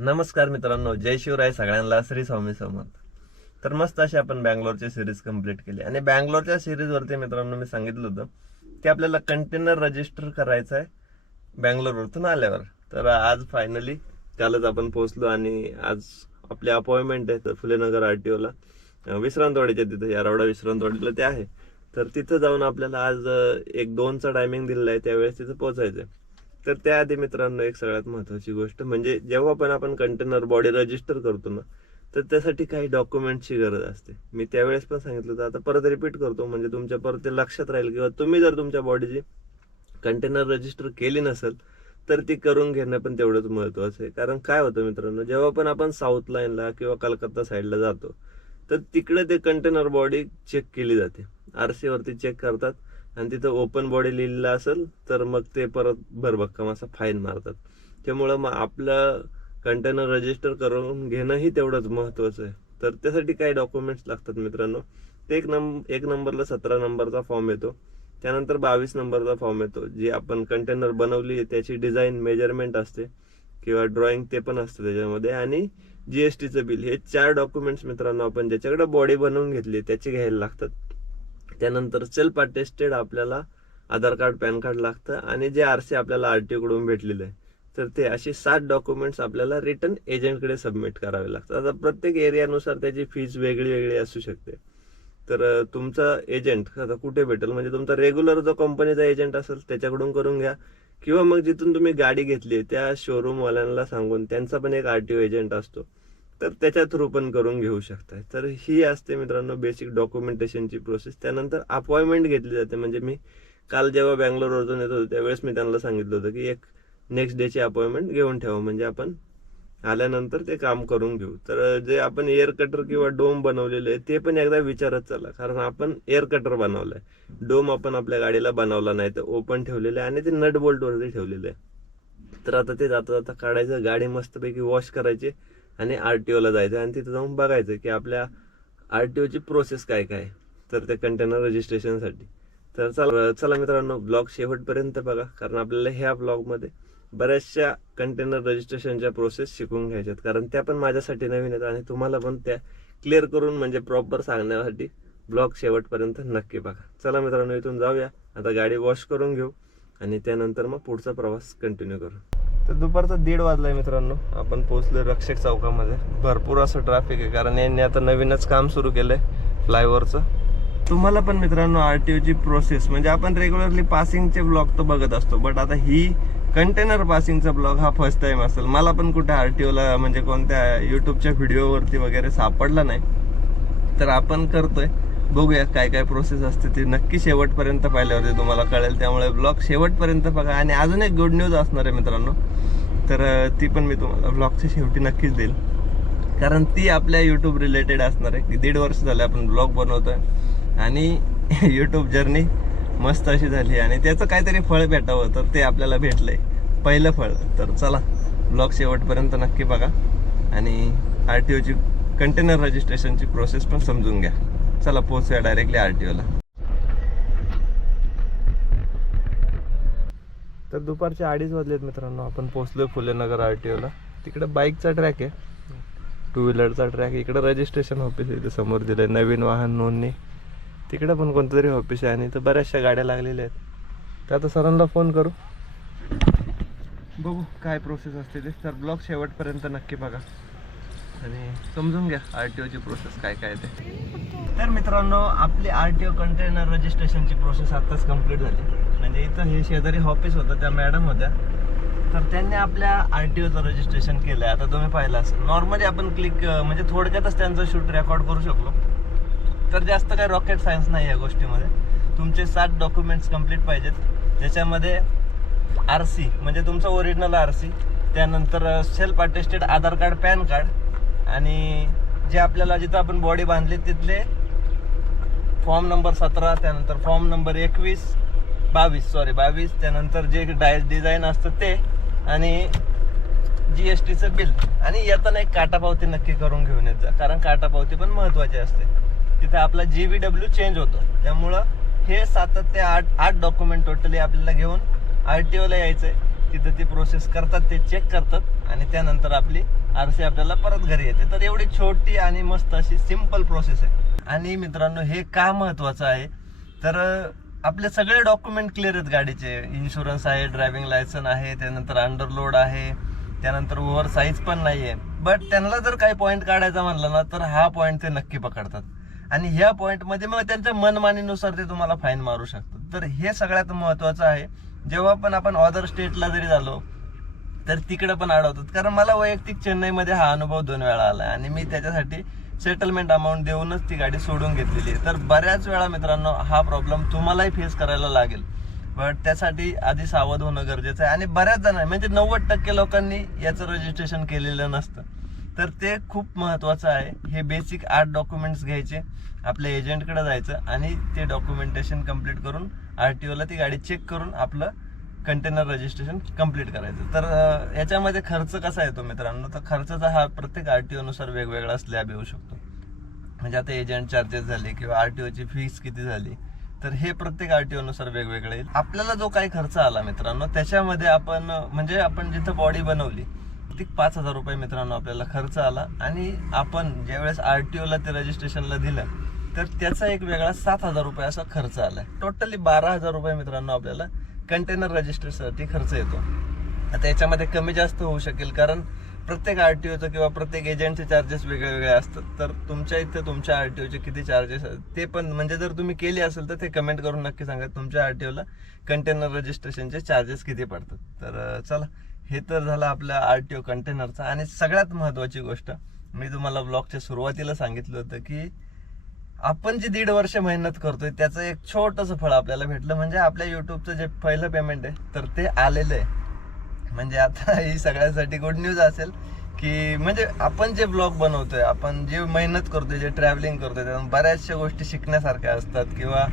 नमस्कार मित्रांनो जय शिवराय सगळ्यांना श्री स्वामी समर्थ. तर मस्त अशी आपण बँगलोरची सिरीज कंप्लीट केली. आणि बँगलोरच्या सिरीजवरती मित्रांनो मी सांगितलं होतं की आपल्याला कंटेनर रजिस्टर करायचं आहे बँगलोरवरतून आल्यावर. तर आज फायनली कालच आपण पोहोचलो आणि आज आपली अपॉइंटमेंट आहे तर फुलेनगर आर टी ओला विश्रांतवाडीच्या तिथं यारवडा विश्रांतवाडीला ते आहे. तर तिथं जाऊन आपल्याला आज एक दोनचा टायमिंग दिलेला आहे त्यावेळेस तिथं पोहोचायचं आहे तर त्याआधी मित्रांनो एक सगळ्यात महत्वाची गोष्ट म्हणजे जेव्हा पण आपण कंटेनर बॉडी रजिस्टर करतो ना तर त्यासाठी काही डॉक्युमेंटची गरज असते. मी त्यावेळेस पण सांगितलं होतं आता परत रिपीट करतो म्हणजे तुमच्या परत ते लक्षात राहील किंवा तुम्ही जर तुमच्या बॉडीची कंटेनर रजिस्टर केली नसेल तर ती करून घेणं पण तेवढंच महत्वाचं आहे. कारण काय होतं मित्रांनो जेव्हा पण आपण साऊथ लाईनला किंवा कलकत्ता साईडला जातो तर तिकडे ते कंटेनर बॉडी चेक केली जाते. आर चेक करतात. आणि तिथं ओपन बॉडी लिहिलेलं असेल तर मग ते परत भरभक्कम असा फाईन मारतात. त्यामुळं मग आपलं कंटेनर रजिस्टर करून घेणंही तेवढंच महत्वाचं आहे. तर त्यासाठी काही डॉक्युमेंट्स लागतात मित्रांनो. ते एक नंब एक नंबरला सतरा नंबरचा फॉर्म येतो. त्यानंतर बावीस नंबरचा फॉर्म येतो. जी आपण कंटेनर बनवली आहे त्याची डिझाईन मेजरमेंट असते किंवा ड्रॉइंग ते पण असतं त्याच्यामध्ये. आणि जी एस टीचं बिल हे चार डॉक्युमेंट्स मित्रांनो आपण ज्याच्याकडे बॉडी बनवून घेतली त्याचे घ्यायला लागतात. त्यानंतर सेल्फ अटेस्टेड आपल्याला आधार कार्ड पॅन कार्ड लागतं आणि जे आर सी आपल्याला आर टी कडून भेटलेलं आहे. तर ते असे सात डॉक्युमेंट्स आपल्याला रिटर्न एजंटकडे सबमिट करावे लागतात. आता प्रत्येक एरियानुसार त्याची फीज वेगळी वेगळी असू शकते. तर तुमचा एजंट आता कुठे भेटेल? म्हणजे तुमचा रेग्युलर जो कंपनीचा एजंट असेल त्याच्याकडून करून घ्या. किंवा मग जिथून तुम्ही गाडी घेतली त्या शोरूमवाल्यांना सांगून त्यांचा पण एक आरटीओ एजंट असतो. तर त्याच्या थ्रू पण करून घेऊ शकताय. तर ही असते मित्रांनो बेसिक डॉक्युमेंटेशनची प्रोसेस त्यानंतर अपॉइंटमेंट घेतली जाते. म्हणजे मी काल जेव्हा बँगलोरवरून येत होतो त्यावेळेस मी त्यांना सांगितलं होतं की एक नेक्स्ट डेची अपॉइंटमेंट घेऊन ठेवा. म्हणजे आपण आल्यानंतर ते काम करून घेऊ. तर जे आपण एअर कटर किंवा डोम बनवलेले आहे ते पण एकदा विचारत चला. कारण आपण एअर कटर बनवलाय. डोम आपण आपल्या गाडीला बनवला नाही तर ओपन ठेवलेलं आहे आणि ते नट बोल्टवरती ठेवलेले ठेवलेलं आहे. तर आता ते जाता जाता काढायचं गाडी मस्तपैकी वॉश करायची. आणि आर टी ओला जायचं आणि तिथं जाऊन बघायचं की आपल्या आर टी ओची प्रोसेस काय काय? आहे. तर ते कंटेनर रजिस्ट्रेशनसाठी तर चला चला मित्रांनो ब्लॉग शेवटपर्यंत बघा कारण आपल्याला ह्या ब्लॉगमध्ये बऱ्याचशा कंटेनर रजिस्ट्रेशनच्या प्रोसेस शिकून घ्यायच्यात. कारण त्या पण माझ्यासाठी नवीन आहेत आणि तुम्हाला पण त्या क्लिअर करून म्हणजे प्रॉपर सांगण्यासाठी ब्लॉग शेवटपर्यंत नक्की बघा. चला मित्रांनो इथून जाऊया. आता गाडी वॉश करून घेऊ आणि त्यानंतर मग पुढचा प्रवास कंटिन्यू करू. तर दुपारचा दीड वाजलाय मित्रांनो. आपण पोहोचलो रक्षक चौकामध्ये. भरपूर असं ट्रॅफिक आहे कारण यांनी आता नवीनच काम सुरू केलंय फ्लायओव्हरचं तुम्हाला पण मित्रांनो आर टी ओची प्रोसेस म्हणजे आपण रेग्युलरली पासिंगचे ब्लॉग तर बघत असतो बट आता ही कंटेनर पासिंगचा ब्लॉग हा फर्स्ट टाइम असेल. मला पण कुठे ओला म्हणजे कोणत्या युट्यूबच्या व्हिडिओवरती वगैरे सापडला नाही. तर आपण करतोय. बघूया काय काय प्रोसेस असते ती. नक्की शेवटपर्यंत पाहिल्यावरती तुम्हाला कळेल. त्यामुळे ब्लॉग शेवटपर्यंत बघा. आणि अजून एक गुड न्यूज असणार आहे मित्रांनो. तर ती पण मी तुम्हाला ब्लॉगच्या शेवटी नक्कीच देईल. कारण ती आपल्या यूट्यूब रिलेटेड असणार आहे. की दीड वर्ष झाले आपण ब्लॉग बनवतोय. आणि यूट्यूब जर्नी मस्त अशी झाली. आणि त्याचं काहीतरी फळ भेटावं तर ते आपल्याला भेटलंय. पहिलं फळ. तर चला ब्लॉग शेवटपर्यंत नक्की बघा. आणि आर टी ओची कंटेनर रजिस्ट्रेशनची प्रोसेस पण समजून घ्या. चला पोहोचूया डायरेक्टली आर टी ओला तर दुपारचे अडीच वाजलेत मित्रांनो आपण पोहोचलोय फुलेनगर आर टी ओला तिकडे बाईकचा ट्रॅक आहे. टू व्हीलरचा ट्रॅक इकडे रजिस्ट्रेशन ऑफिस आहे इथे समोर दिलंय. नवीन वाहन नोंदणी. तिकडे पण कोणतं तरी ऑफिस आहे आणि इथं बऱ्याचशा गाड्या लागलेल्या आहेत. तर आता सरांना फोन करू. बघू काय प्रोसेस असते ते. तर ब्लॉग शेवटपर्यंत नक्की बघा. आणि समजून घ्या आर टी ओची प्रोसेस काय काय ते. तर मित्रांनो आपली आर टी ओ कंटेनर रजिस्ट्रेशनची प्रोसेस आत्ताच कंप्लीट झाली. म्हणजे इथं हे शेजारी ऑफिस होतं त्या मॅडम होत्या. तर त्यांनी आपल्या आर टी ओचं रजिस्ट्रेशन केलं आहे आता तुम्ही पाहिलं असेल नॉर्मली आपण क्लिक म्हणजे थोडक्यातच त्यांचं शूट रेकॉर्ड करू शकलो. तर जास्त काही रॉकेट सायन्स नाही या गोष्टीमध्ये. तुमचे सात डॉक्युमेंट्स कंप्लीट पाहिजेत. ज्याच्यामध्ये आर सी म्हणजे तुमचं ओरिजिनल आर सी त्यानंतर self attested Aadhaar card PAN card आणि जे आपल्याला जिथं आपण बॉडी बांधली तिथले फॉर्म नंबर सतरा त्यानंतर फॉर्म नंबर एकवीस बावीस सॉरी बावीस त्यानंतर जे डाय डिझाईन असतं ते आणि जी एस टीचं बिल आणि येताना एक काटापावती नक्की करून घेऊन येत जा कारण काटापावती पण महत्त्वाची असते. तिथे आपला जी बी डब्ल्यू चेंज होतो. त्यामुळं हे सातत्य आठ आठ डॉक्युमेंट टोटली आपल्याला घेऊन आर टी ओला यायचं आहे तिथं ती प्रोसेस करतात ते चेक करतात आणि त्यानंतर आपली आरसी आपल्याला परत घरी येते. तर एवढी छोटी आणि मस्त अशी सिंपल प्रोसेस आहे. आणि मित्रांनो हे का महत्वाचं आहे? तर आपले सगळे डॉक्युमेंट क्लिअर आहेत गाडीचे. इन्शुरन्स आहे ड्रायव्हिंग लायसन आहे त्यानंतर अंडरलोड आहे त्यानंतर ओव्हर साईज पण आहे बट त्यांना जर काही पॉईंट काढायचा म्हणलं ना तर हा पॉईंट ते नक्की पकडतात. आणि ह्या पॉईंटमध्ये मग त्यांच्या मनमानीनुसार ते तुम्हाला फाईन मारू शकतात. तर हे सगळ्यात महत्वाचं आहे. जेव्हा पण आपण अदर स्टेटला जरी झालो तर तिकडे पण अडवतात कारण मला वैयक्तिक चेन्नईमध्ये हा अनुभव दोन वेळा आला आणि मी त्याच्यासाठी सेटलमेंट अमाऊंट देऊनच ती गाडी सोडून घेतलेली आहे. तर बऱ्याच वेळा मित्रांनो हा प्रॉब्लेम तुम्हालाही फेस करायला लागेल. बट त्यासाठी आधी सावध होणं गरजेचं आहे. आणि बऱ्याच जण म्हणजे नव्वद टक्के लोकांनी याचं रजिस्ट्रेशन केलेलं नसतं. तर ते खूप महत्वाचं आहे. हे बेसिक आठ डॉक्युमेंट्स घ्यायचे. आपल्या एजंटकडे जायचं आणि ते डॉक्युमेंटेशन कंप्लीट करून आर टी ओला ती गाडी चेक करून आपलं कंटेनर रजिस्ट्रेशन कंप्लीट करायचं. तर याच्यामध्ये खर्च कसा येतो मित्रांनो? तर खर्चाचा हा प्रत्येक आर टी ओनुसार वेगवेगळा स्लॅब येऊ शकतो. म्हणजे आता एजंट चार्जेस झाले किंवा आर टी ओची फीस किती झाली तर हे प्रत्येक आर टी ओनुसार वेगवेगळे येईल. आपल्याला जो काही खर्च आला मित्रांनो त्याच्यामध्ये आपण म्हणजे आपण जिथं बॉडी बनवली ती पाच हजार रुपये मित्रांनो आपल्याला खर्च आला. आणि आपण ज्यावेळेस आर टी ओला ते रजिस्ट्रेशनला दिलं तर त्याचा एक वेगळा सात हजार रुपये असा खर्च आलाय. टोटली बारा हजार रुपये मित्रांनो आपल्याला कंटेनर रजिस्ट्रेशनसाठी खर्च येतो. आता याच्यामध्ये कमी जास्त होऊ शकेल कारण प्रत्येक आर टी ओचं किंवा प्रत्येक एजंटचे चार्जेस वेगळे वेगळे असतात. तर तुमच्या इथं तुमच्या आर टी ओचे किती चार्जेस ते पण म्हणजे जर तुम्ही केले असेल तर ते कमेंट करून नक्की सांगा तुमच्या आर टी ओला कंटेनर रजिस्ट्रेशनचे चार्जेस किती पडतात. तर चला हे तर झालं आपल्या ओ कंटेनरचा आणि सगळ्यात महत्त्वाची गोष्ट मी तुम्हाला ब्लॉगच्या सुरुवातीला सांगितलं होतं की आपण जे दीड वर्ष मेहनत करतोय त्याचं एक छोटंसं फळ आपल्याला भेटलं. म्हणजे आपल्या युट्यूबचं जे पहिलं पेमेंट आहे तर ते आलेलं आहे. म्हणजे आता ही सगळ्यांसाठी गुड न्यूज असेल की म्हणजे आपण जे ब्लॉग बनवतोय आपण जे मेहनत करतोय जे ट्रॅव्हलिंग करतोय त्यातून बऱ्याचशा गोष्टी शिकण्यासारख्या असतात किंवा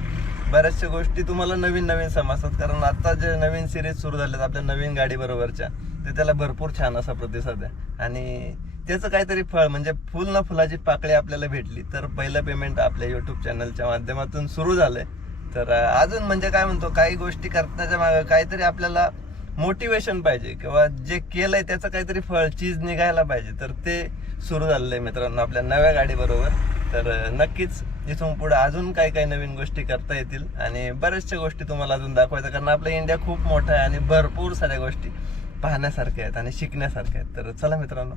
बऱ्याचशा गोष्टी तुम्हाला नवीन नवीन समजतात. कारण आता जे नवीन सिरीज सुरू झाल्यात आपल्या नवीन गाडीबरोबरच्या ते त्याला भरपूर छान असा प्रतिसाद आहे. आणि त्याचं काहीतरी फळ म्हणजे फुल ना फुलाची पाकळी आपल्याला भेटली. तर पहिलं पेमेंट आपल्या युट्यूब चॅनलच्या माध्यमातून सुरू झालंय. तर अजून म्हणजे काय म्हणतो काही गोष्टी करण्याच्या मागे काहीतरी आपल्याला मोटिवेशन पाहिजे किंवा जे केलंय त्याचं काहीतरी फळ चीज निघायला पाहिजे. तर ते सुरू झालेलं आहे मित्रांनो आपल्या नव्या गाडीबरोबर. तर नक्कीच इथून पुढे अजून काही काही नवीन गोष्टी करता येतील. आणि बऱ्याचशा गोष्टी तुम्हाला अजून दाखवायचं कारण आपला इंडिया खूप मोठा आहे आणि भरपूर साऱ्या गोष्टी पाहण्यासारख्या आहेत आणि शिकण्यासारख्या आहेत. तर चला मित्रांनो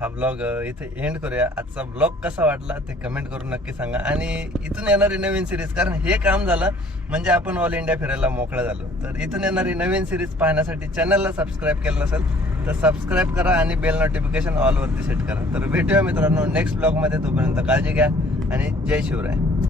हा ब्लॉग इथे एंड करूया. आजचा ब्लॉग कसा वाटला ते कमेंट करून नक्की सांगा. आणि इथून येणारी नवीन सिरीज कारण हे काम झालं म्हणजे आपण ऑल इंडिया फिरायला मोकळं झालो. तर इथून येणारी नवीन सिरीज पाहण्यासाठी चॅनलला सबस्क्राईब केलं असेल तर सबस्क्राईब करा आणि बेल नोटिफिकेशन ऑलवरती सेट करा. तर भेटूया मित्रांनो नेक्स्ट ब्लॉगमध्ये तोपर्यंत काळजी घ्या आणि जय शिवराय.